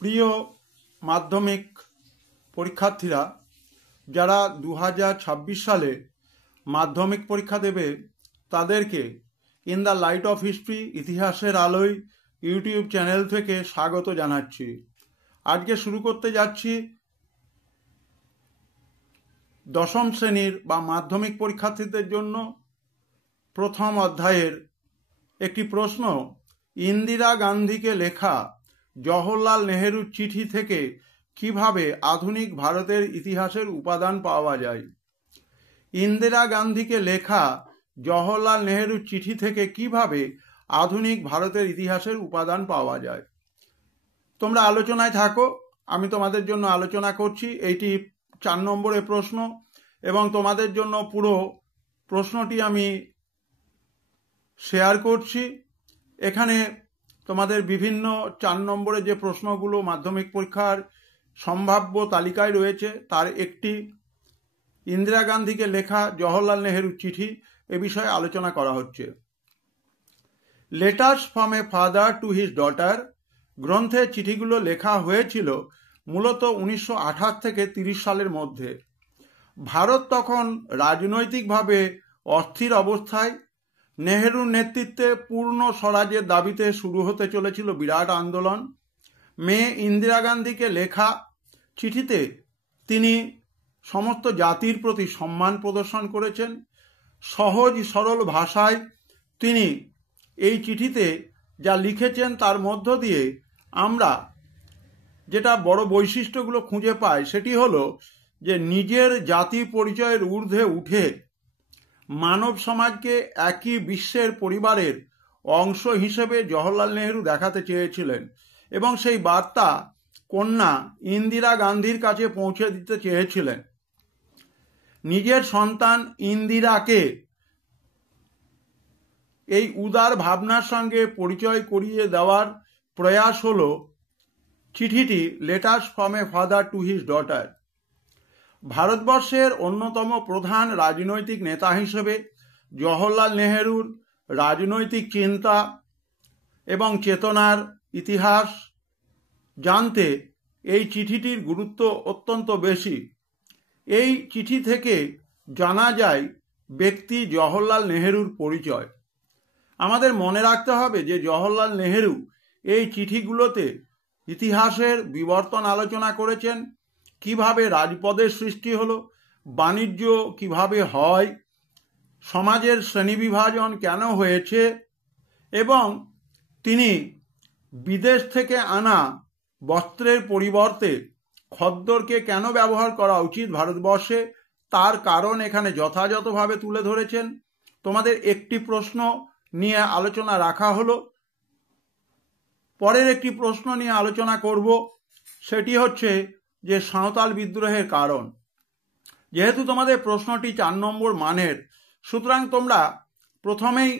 প্রিয় মাধ্যমিক পরীক্ষার্থীরা, যারা 2026 সালে মাধ্যমিক পরীক্ষা দেবে তাদেরকে in the light off history, ইতিহাসের আলোয় ইউটিউব চ্যানেল থেকে স্বাগত জানাচ্ছি। আজকে শুরু করতে যাচ্ছি দশম শ্রেণীর বা মাধ্যমিক পরীক্ষার্থীদের জন্য প্রথম অধ্যায়ের একটি প্রশ্ন। ইন্দিরা গান্ধীকে লেখা জওহরলাল নেহেরুর চিঠি থেকে কিভাবে আধুনিক ভারতের ইতিহাসের উপাদান পাওয়া যায়? ইন্দিরা গান্ধীকে লেখা জওহরলাল নেহেরুর চিঠি থেকে কিভাবে আধুনিক ভারতের ইতিহাসের উপাদান পাওয়া যায়? তোমরা আলোচনায় থাকো, আমি তোমাদের জন্য আলোচনা করছি। এইটি 4 নম্বরের প্রশ্ন এবং তোমাদের জন্য পুরো প্রশ্নটি আমি শেয়ার করছি। এখানে তোমাদের বিভিন্ন 4 নম্বরে যে প্রশ্নগুলো মাধ্যমিক পরীক্ষার সম্ভাব্য তালিকায় রয়েছে তার একটি ইন্দিরা গান্ধীকে লেখা জওহরলাল নেহেরুর চিঠি, এ বিষয়ে আলোচনা করা হচ্ছে। Letters from a father to his daughter গ্রন্থে চিঠিগুলো লেখা হয়েছিল মূলত 1928 থেকে 30 সালের মধ্যে। ভারত তখন রাজনৈতিকভাবে অস্থির অবস্থায়। নেহেরুর নেতৃত্বে পূর্ণ স্বরাজের দাবিতে শুরু হতে চলেছিল বিরাট আন্দোলন। মেয়ে ইন্দিরা গান্ধীকে লেখা চিঠিতে তিনি সমস্ত জাতির প্রতি সম্মান প্রদর্শন করেছেন। সহজ সরল ভাষায় তিনি এই চিঠিতে যা লিখেছেন তার মধ্য দিয়ে আমরা যেটা বড় বৈশিষ্ট্যগুলো খুঁজে পাই সেটি হলো যে নিজের জাতি পরিচয়ের ঊর্ধ্বে উঠে মানব সমাজকে একই বিশ্বের পরিবারের অংশ হিসেবে জওহরলাল নেহেরু দেখাতে চেয়েছিলেন এবং সেই বার্তা কন্যা ইন্দিরা গান্ধীর কাছে পৌঁছে দিতে চেয়েছিলেন। নিজের সন্তান ইন্দিরাকে এই উদার ভাবনার সঙ্গে পরিচয় করিয়ে দেওয়ার প্রয়াস হল চিঠিটি letters from a father to his daughter. ভারতবর্ষের অন্যতম প্রধান রাজনৈতিক নেতা হিসেবে জওহরলাল নেহেরুর রাজনৈতিক চিন্তা এবং চেতনার ইতিহাস জানতে এই চিঠিটির গুরুত্ব অত্যন্ত বেশি। এই চিঠি থেকে জানা যায় ব্যক্তি জওহরলাল নেহেরুর পরিচয়। আমাদের মনে রাখতে হবে যে জওহরলাল নেহেরু এই চিঠিগুলোতে ইতিহাসের বিবর্তন আলোচনা করেছেন, কিভাবে রাজপদের সৃষ্টি হলো, বাণিজ্য কিভাবে হয়, সমাজের শ্রেণীবিভাজন কেন হয়েছে এবং তিনি বিদেশ থেকে আনা বস্ত্রের পরিবর্তে খদ্দরকে কেন ব্যবহার করা উচিত ভারতবর্ষে তার কারণ এখানে যথাযথভাবে তুলে ধরেছেন। তোমাদের একটি প্রশ্ন নিয়ে আলোচনা রাখা হলো। পরের একটি প্রশ্ন নিয়ে আলোচনা করব, সেটি হচ্ছে যে সাঁওতাল বিদ্রোহের কারণ। যেহেতু তোমাদের প্রশ্নটি 4 নম্বর মানের, সুতরাং তোমরা প্রথমেই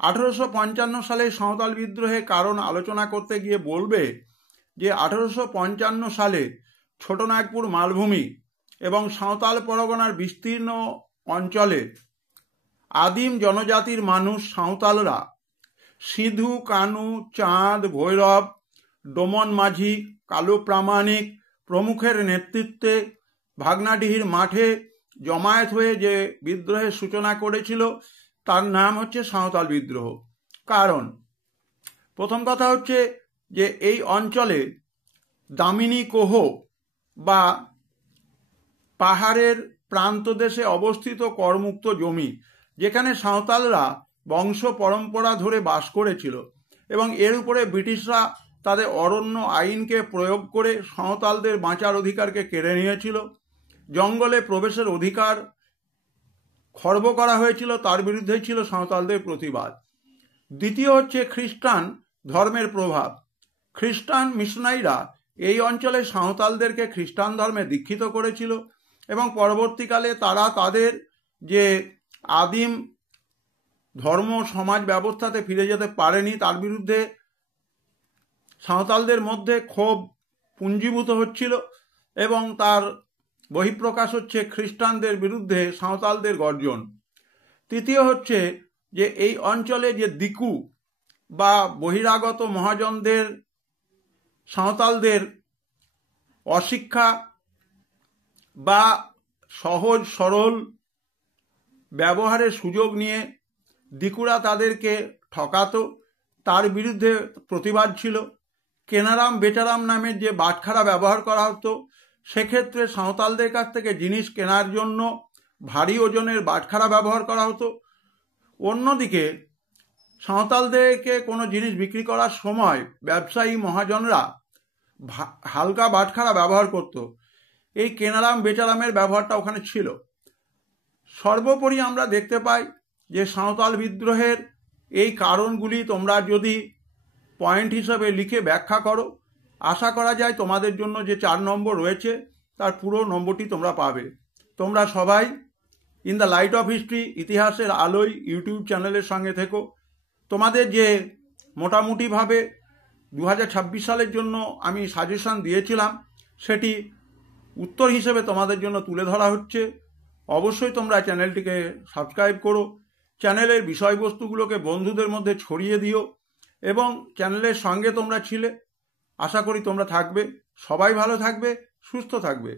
1855 সালে সাঁওতাল বিদ্রোহের কারণ আলোচনা করতে গিয়ে বলবে যে 1855 সালে ছোটনাগপুর মালভূমি এবং সাঁওতাল পরগনার বিস্তীর্ণ অঞ্চলে আদিম জনজাতির মানুষ সাঁওতালরা সিধু, কানু, চাঁদ, ভৈরব, ডোমন মাঝি, কালু প্রামাণিক প্রমুখের নেতৃত্বে ভাগনাডিহির মাঠে জমায়েত হয়ে যে বিদ্রোহের সূচনা করেছিল তার নাম হচ্ছে সাঁওতাল বিদ্রোহ। কারণ প্রথম কথা হচ্ছে যে এই অঞ্চলে দামিনী কোহ বা পাহাড়ের প্রান্তদেশে অবস্থিত করমুক্ত জমি, যেখানে সাঁওতালরা বংশ পরম্পরা ধরে বাস করেছিল এবং এর উপরে ব্রিটিশরা তাদের অরণ্য আইনকে প্রয়োগ করে সাঁওতালদের বাঁচার অধিকারকে কেড়ে নিয়েছিল। জঙ্গলে প্রবেশের অধিকার খর্ব করা হয়েছিল, তার বিরুদ্ধে ছিল সাঁওতালদের প্রতিবাদ। দ্বিতীয় হচ্ছে খ্রিস্টান ধর্মের প্রভাব। খ্রিস্টান মিশনারিরা এই অঞ্চলে সাঁওতালদেরকে খ্রিস্টান ধর্মে দীক্ষিত করেছিল এবং পরবর্তীকালে তারা তাদের যে আদিম ধর্ম সমাজ ব্যবস্থাতে ফিরে যেতে পারেনি, তার বিরুদ্ধে সাঁওতালদের মধ্যে ক্ষোভ পুঞ্জীভূত হচ্ছিল এবং তার বহিঃপ্রকাশ হচ্ছে খ্রিস্টানদের বিরুদ্ধে সাঁওতালদের গর্জন। তৃতীয় হচ্ছে যে এই অঞ্চলে যে দিকু বা বহিরাগত মহাজনদের সাঁওতালদের অশিক্ষা বা সহজ সরল ব্যবহারের সুযোগ নিয়ে দিকুরা তাদেরকে ঠকাতো, তার বিরুদ্ধে প্রতিবাদ ছিল। কেনারাম বেচারাম নামের যে বাটখারা ব্যবহার করা হতো, সেক্ষেত্রে সাঁওতালদের কাছ থেকে জিনিস কেনার জন্য ভারী ওজনের বাটখারা ব্যবহার করা হতো। অন্যদিকে সাঁওতালদেরকে কোনো জিনিস বিক্রি করার সময় ব্যবসায়ী মহাজনরা হালকা বাটখারা ব্যবহার করত। এই কেনারাম বেচারামের ব্যবহারটা ওখানে ছিল। সর্বোপরি আমরা দেখতে পাই যে সাঁওতাল বিদ্রোহের এই কারণগুলি তোমরা যদি পয়েন্ট হিসাবে লিখে ব্যাখ্যা করো, আশা করা যায় তোমাদের জন্য যে 4 নম্বর রয়েছে তার পুরো নম্বরটি তোমরা পাবে। তোমরা সবাই in the light off history, ইতিহাসের আলোয় ইউটিউব চ্যানেলের সঙ্গে থেকো। তোমাদের যে মোটামুটিভাবে 2026 সালের জন্য আমি সাজেশন দিয়েছিলাম, সেটি উত্তর হিসেবে তোমাদের জন্য তুলে ধরা হচ্ছে। অবশ্যই তোমরা চ্যানেলটিকে সাবস্ক্রাইব করো, চ্যানেলের বিষয়বস্তুগুলোকে বন্ধুদের মধ্যে ছড়িয়ে দিও এবং চ্যানেলের সঙ্গে তোমরা ছিলে। আশা করি তোমরা থাকবে। সবাই ভালো থাকবে, সুস্থ থাকবে।